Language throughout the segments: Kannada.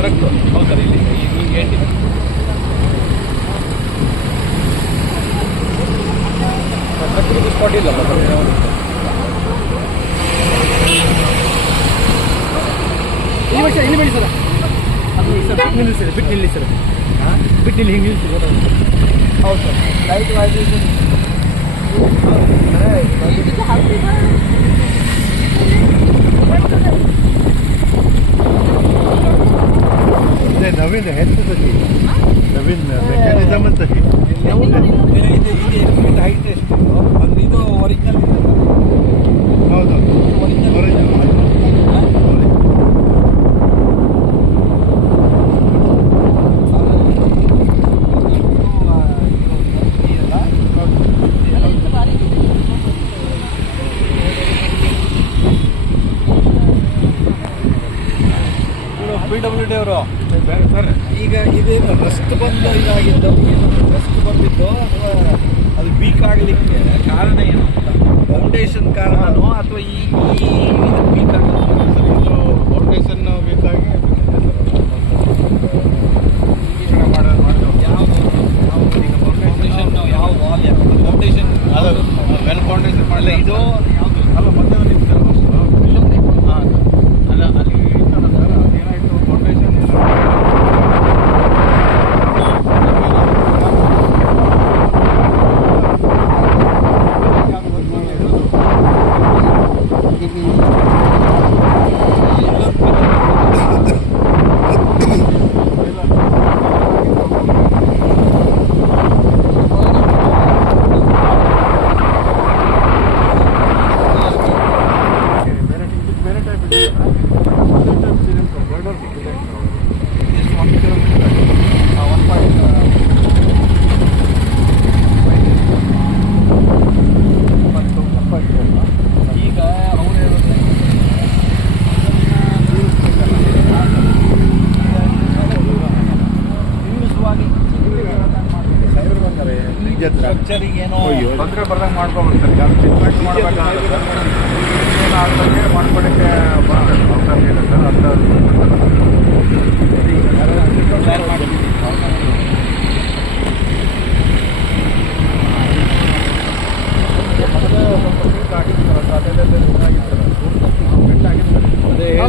ಟ್ರಕ್ ಹೌದು ಸರ್, ಇಲ್ಲಿ ಈಗ ಹೇಳ್ತೀನಿ ಟ್ರಕ್ ಸ್ಪಾಟ್ ಇಲ್ಲಲ್ಲ ಸರ್. ಇಲ್ಲಿ ಬೇಡಿ ಸರ್, ಅದು ಸರ್ ಬಿಟ್ಟು ನಿಲ್ಲಿ ಸರ್, ಬಿಟ್ಟು ನಿಲ್ಲಿ ಹಿಂಗೆ ನಿಲ್ಲಿಸಿ. ಹೌದು ಸರ್, ಲೈಟ್ ವೈಬ್ರೇಷನ್ नवीन ह्याच्यासाठी नवीन मेकॅनिझमच आहे. ಹೈಟ್ ಎಷ್ಟು ಅಂದರೆ ಇದು ಒರಿಜಿನಲ್ ಹೌದು ಒರಿಜಿನಲ್ PWD ಅವರು ಸರ್ ಈಗ ಇದೇನು ರಸ್ಟ್ ಬಂದು ಇದಾಗಿದ್ದು, ರಸ್ಟ್ ಬಂದಿದ್ದು ಅಥವಾ ಅದು ವೀಕ್ ಆಗಲಿಕ್ಕೆ ಕಾರಣ ಏನು ಅಂತ, ಫೌಂಡೇಶನ್ ಕಾರಣನೋ ಅಥವಾ ಈ ವೀಕ್ ಆಗೋದು? ಇದು ಫೌಂಡೇಶನ್ ವೀಕ್ ಆಗಿ ಯಾವುದು ಈಗ ಫೌಂಡೇಶನ್ ಯಾವ ವಾಲ್ ಫೌಂಡೇಶನ್ ಅದು ವೆಲ್ ಫೌಂಡೇಶನ್ ಮಾಡಲಿ ಇದು ಯಾವುದು ಅಲ್ಲ ಮಧ್ಯದಲ್ಲಿ ಹಾಂ ಅಲ್ಲ ಅಲ್ಲಿ ಇತ್ತಲ್ಲ ಸರ್, ಅದೇನಾಯಿತು ಫೌಂಡೇಶನ್ ಸ್ಟ್ರಕ್ಚರಿಗೆ ಏನೋ ತೊಂದರೆ ಬರ್ದಂಗೆ ಮಾಡ್ಕೊಬಿಡ್ತಾರೆ. ಯಾರು ಟ್ರೀಟ್ಮೆಂಟ್ ಮಾಡಬೇಕಾಗುತ್ತೆ ಆದ್ಮೇಲೆ ಮಾಡ್ಕೊಳ್ಳಿಕ್ಕೆ ಅವಕಾಶ ಇದೆ ಸರ್. ಅಂತ ತಯಾರು ಮಾಡಿ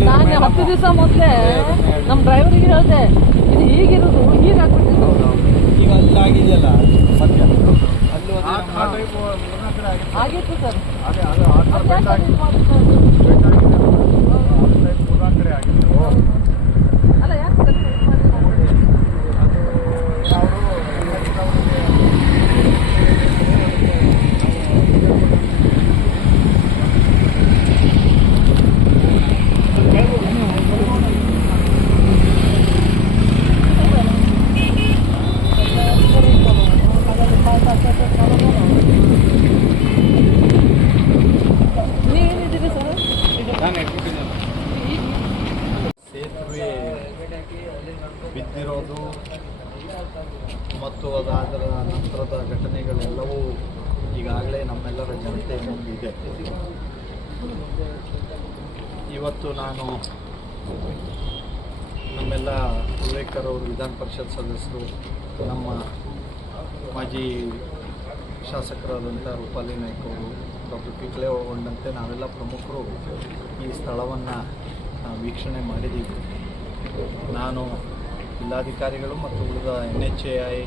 ನಾನು 10 ದಿವಸ ಮೊದಲೇ ನಮ್ಮ ಡ್ರೈವರಿಗೆ ಹೇಳಿದೆ, ಇದು ಹೀಗಿರೋದು ಹೀಗೆ ಹಾಕ್ಬಿಟ್ಟಿದ್ದು. ಈಗ ಅಲ್ಲಾಗಿದೆಯಲ್ಲ ಸದ್ಯ ಅಲ್ಲೂ ಆಗಿತ್ತು ಸರ್, ಅದೇ ಅದು ಆ ಥರ ಬೆಟ್ಟ ಆಗಿದೆ, ಕಡೆ ಆಗಿದೆ. ಅಲ್ಲ ಯಾಕೆ ಸರ್ ಸೇತುವೆ ಬಿದ್ದಿರೋದು ಮತ್ತು ಅದರ ನಂತರದ ಘಟನೆಗಳೆಲ್ಲವೂ ಈಗಾಗಲೇ ನಮ್ಮೆಲ್ಲರ ಜನತೆ ಮುಂದಿದೆ. ಇವತ್ತು ನಾನು ನಮ್ಮೆಲ್ಲ ವಿವೇಕರ್ ಅವರು, ವಿಧಾನ ಪರಿಷತ್ ಸದಸ್ಯರು, ನಮ್ಮ ಮಾಜಿ ಶಾಸಕರಾದಂಥ ರೂಪಾಲಿ ನಾಯ್ಕ ಅವರು, ಡಾಕ್ಟರ್ ಪಿಕ್ಲೆ ಒಳಗೊಂಡಂತೆ ನಾವೆಲ್ಲ ಪ್ರಮುಖರು ಈ ಸ್ಥಳವನ್ನು ವೀಕ್ಷಣೆ ಮಾಡಿದ್ದೀವಿ. ನಾನು ಜಿಲ್ಲಾಧಿಕಾರಿಗಳು ಮತ್ತು ಉಳಿದ NHAI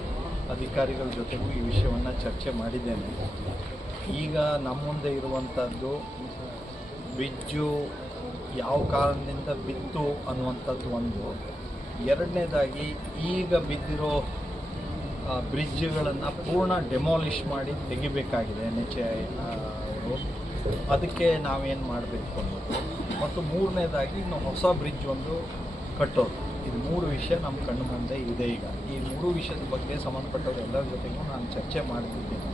ಅಧಿಕಾರಿಗಳ ಜೊತೆಗೂ ಈ ವಿಷಯವನ್ನು ಚರ್ಚೆ ಮಾಡಿದ್ದೇನೆ. ಈಗ ನಮ್ಮ ಮುಂದೆ ಇರುವಂಥದ್ದು ಬ್ರಿಡ್ಜು ಯಾವ ಕಾರಣದಿಂದ ಬಿತ್ತು ಅನ್ನುವಂಥದ್ದು ಒಂದು. ಎರಡನೇದಾಗಿ ಈಗ ಬಿದ್ದಿರೋ ಬ್ರಿಡ್ಜ್ಗಳನ್ನು ಪೂರ್ಣ ಡೆಮಾಲಿಷ್ ಮಾಡಿ ತೆಗಿಬೇಕಾಗಿದೆ NHAI ಅವರು. ಅದಕ್ಕೆ ನಾವೇನು ಮಾಡಬೇಕು ಅನ್ನೋದು. ಮತ್ತು ಮೂರನೇದಾಗಿ ಇನ್ನು ಹೊಸ ಬ್ರಿಡ್ಜ್ ಒಂದು ಕಟ್ಟೋದು. ಇದು 3 ವಿಷಯ ನಮ್ಮ ಕಣ್ಣು ಮುಂದೆ ಇದೆ. ಈಗ ಈ 3 ವಿಷಯದ ಬಗ್ಗೆ ಸಂಬಂಧಪಟ್ಟವ್ರು ಎಲ್ಲರ ಜೊತೆಗೂ ನಾನು ಚರ್ಚೆ ಮಾಡ್ತಿದ್ದೇನೆ.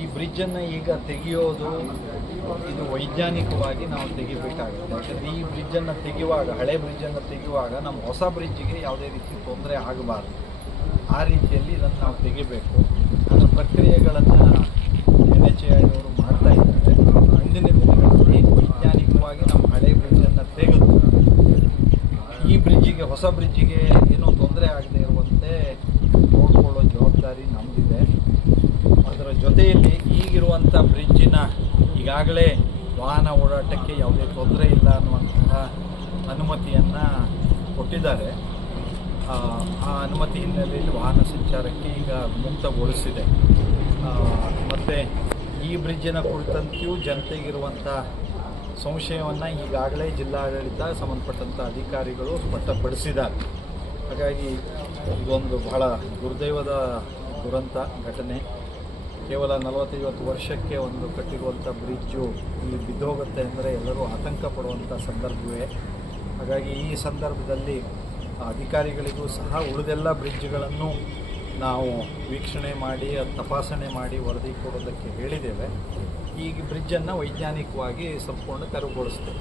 ಈ ಬ್ರಿಡ್ಜನ್ನು ಈಗ ತೆಗೆಯೋದು ಇದು ವೈಜ್ಞಾನಿಕವಾಗಿ ನಾವು ತೆಗಿಬೇಕಾಗುತ್ತೆ. ಯಾಕಂದರೆ ಈ ಬ್ರಿಡ್ಜನ್ನು ತೆಗೆಯುವಾಗ, ಹಳೆ ಬ್ರಿಡ್ಜನ್ನು ತೆಗೆಯುವಾಗ ನಮ್ಮ ಹೊಸ ಬ್ರಿಡ್ಜಿಗೆ ಯಾವುದೇ ರೀತಿ ತೊಂದರೆ ಆಗಬಾರ್ದು. ಆ ರೀತಿಯಲ್ಲಿ ಇದನ್ನು ನಾವು ತೆಗಿಬೇಕು. ಅದರ ಪ್ರಕ್ರಿಯೆಗಳನ್ನು NHAI ಅವರು ಮಾಡ್ತಾ ಇದ್ದಾರೆ. ಬ್ರಿಡ್ಜಿಗೆ ಏನೋ ತೊಂದರೆ ಆಗದೆ ಇರುವಂತೆ ನೋಡಿಕೊಳ್ಳೋ ಜವಾಬ್ದಾರಿ ನಮ್ಮದಿದೆ. ಅದರ ಜೊತೆಯಲ್ಲಿ ಈಗಿರುವಂಥ ಬ್ರಿಡ್ಜಿನ ಈಗಾಗಲೇ ವಾಹನ ಓಡಾಟಕ್ಕೆ ಯಾವುದೇ ತೊಂದರೆ ಇಲ್ಲ ಅನ್ನುವಂತಹ ಅನುಮತಿಯನ್ನು ಕೊಟ್ಟಿದ್ದಾರೆ. ಆ ಅನುಮತಿ ಹಿನ್ನೆಲೆಯಲ್ಲಿ ವಾಹನ ಸಂಚಾರಕ್ಕೆ ಈಗ ಮುಕ್ತಗೊಳಿಸಿದೆ. ಮತ್ತು ಈ ಬ್ರಿಡ್ಜಿನ ಕುರಿತಂತೆಯೂ ಜನತೆಗಿರುವಂಥ ಸಂಶಯವನ್ನು ಈಗಾಗಲೇ ಜಿಲ್ಲಾಡಳಿತ ಸಂಬಂಧಪಟ್ಟಂಥ ಅಧಿಕಾರಿಗಳು ಸ್ಪಷ್ಟಪಡಿಸಿದ್ದಾರೆ. ಹಾಗಾಗಿ ಇದೊಂದು ಬಹಳ ದುರ್ದೈವದ ದುರಂತ ಘಟನೆ. ಕೇವಲ 40-50 ವರ್ಷಕ್ಕೆ ಒಂದು ಕಟ್ಟಿರುವಂಥ ಬ್ರಿಡ್ಜು ಇಲ್ಲಿ ಬಿದ್ದೋಗುತ್ತೆ ಅಂದರೆ ಎಲ್ಲರೂ ಆತಂಕ ಪಡುವಂಥ ಸಂದರ್ಭವೇ. ಹಾಗಾಗಿ ಈ ಸಂದರ್ಭದಲ್ಲಿ ಅಧಿಕಾರಿಗಳಿಗೂ ಸಹ ಉಳಿದೆಲ್ಲ ಬ್ರಿಡ್ಜ್ಗಳನ್ನು ನಾವು ವೀಕ್ಷಣೆ ಮಾಡಿ ತಪಾಸಣೆ ಮಾಡಿ ವರದಿ ಕೊಡೋದಕ್ಕೆ ಹೇಳಿದ್ದೇವೆ. ಈಗ ಬ್ರಿಡ್ಜನ್ನು ವೈಜ್ಞಾನಿಕವಾಗಿ ಸಂಪೂರ್ಣ ತೆರವುಗೊಳಿಸ್ತೇವೆ.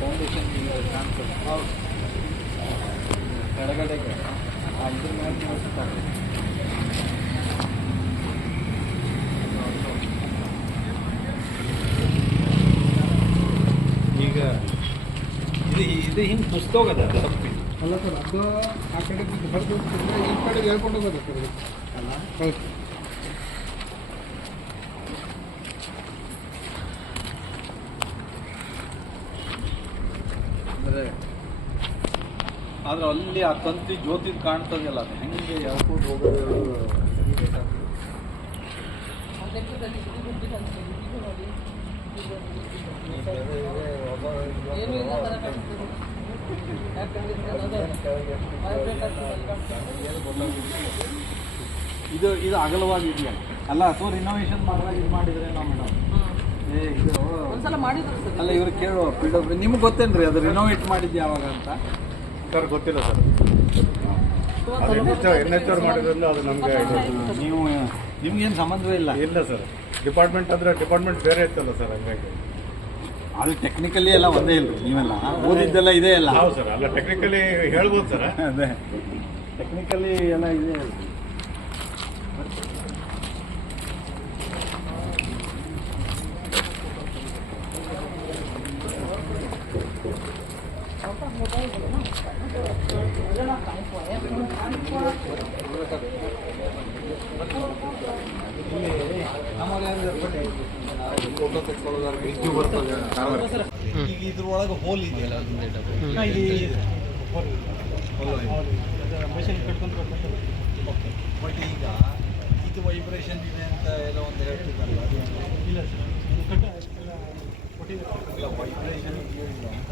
ಫೌಂಡೇಶನ್ ಕೆಳಗಡೆಗೆ ಇದ್ರ ಮೇಲೆ ಈಗ ಇದು ಹಿಂಗೆ ಪುಸ್ತಕದ ತಪ್ಪಿ ಅಲ್ಲ ಸರ್, ಅದು ಆ ಕಡೆ ಹೊರದು ಈ ಕಡೆಗೆ ಹೇಳ್ಕೊಂಡು ಹೋಗೋದು ಸರ್ ಅಲ್ಲ. ಹೌದು ಅಂದರೆ ಆದ್ರೆ ಅಲ್ಲಿ ಆ ತಂತಿ ಜ್ಯೋತಿ ಕಾಣ್ತದಲ್ಲ, ಅದು ಹೆಂಗೆ ಯಾವ್ದು ಹೋಗೋದು ಇದು ಇದು ಅಗಲವಾಗಿ ಇದೆಯಾ ಅಲ್ಲ, ಅಥವಾ ರಿನೋವೇಷನ್ ಮಾಡುವಾಗ ಇದು ಮಾಡಿದ್ರೆ ನಾವು ಮೇಡಮ್ ಇದು ಅಲ್ಲ ಇವ್ರು ಕೇಳುವ PWD ನಿಮ್ಗೆ ಗೊತ್ತೇನ್ರಿ ಅದು ರಿನೋವೇಟ್ ಮಾಡಿದ್ದು ಯಾವಾಗ ಅಂತ? ಸರ್ ಗೊತ್ತಿಲ್ಲ ಸರ್. NHR ಮಾಡಿದ್ರಿಂದ ಅದು ನಮಗೆ ನೀವು ನಿಮ್ಗೇನು ಸಂಬಂಧವೇ ಇಲ್ಲ. ಇಲ್ಲ ಸರ್, ಡಿಪಾರ್ಟ್ಮೆಂಟ್ ಅಂದರೆ ಡಿಪಾರ್ಟ್ಮೆಂಟ್ ಬೇರೆ ಇತ್ತಲ್ಲ ಸರ್, ಹಂಗಾಗಿ. ಅದು ಟೆಕ್ನಿಕಲಿ ಎಲ್ಲ ಒಂದೇ ಇಲ್ಲ, ನೀವೆಲ್ಲ ಓದಿದ್ದೆಲ್ಲ ಇದೆ ಅಲ್ಲ. ಹೌದು ಸರ್, ಅಲ್ಲ ಟೆಕ್ನಿಕಲಿ ಹೇಳ್ಬೋದು ಸರ್. ಅದೇ ಟೆಕ್ನಿಕಲಿ ಎಲ್ಲ ಇದೆ ಅಲ್ಲ. ಈಗ ಇದ್ರೊಳಗೆ ಹೋಲ್ ಇದೆಯಲ್ಲ, ಬಟ್ ಈಗ ಇದು ವೈಬ್ರೇಷನ್ ಇದೆ ಅಂತ ಎಲ್ಲ ಒಂದು ಹೇಳ್ತಿದ್ದಲ್ಲ, ಇಲ್ಲ ಇಲ್ಲ ವೈಬ್ರೇಷನ್ ಇದೆಯೋ ಇಲ್ಲ ಅಂತ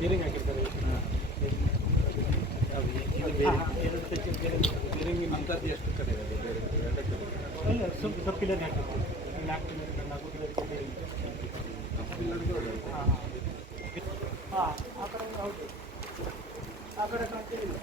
ಬೇರೆ ಹಾಕಿರ್ತಾರೆ ಅಂಥದ್ದು ಎಷ್ಟು ಕಡೆ ಇದೆ ಬೇರೆ ಅಲ್ಲ ಸ್ವಲ್ಪ ಪಿಲ್ಲರ್ ಹಾಕಿರ್ತಾರೆ, 4 ಪಿಲ್ಲರ್ ಹಾಂ ಆ ಕಡೆ ಹೌದು, ಆ ಕಡೆ ಕಾಣ್ತಿಲ್ಲ.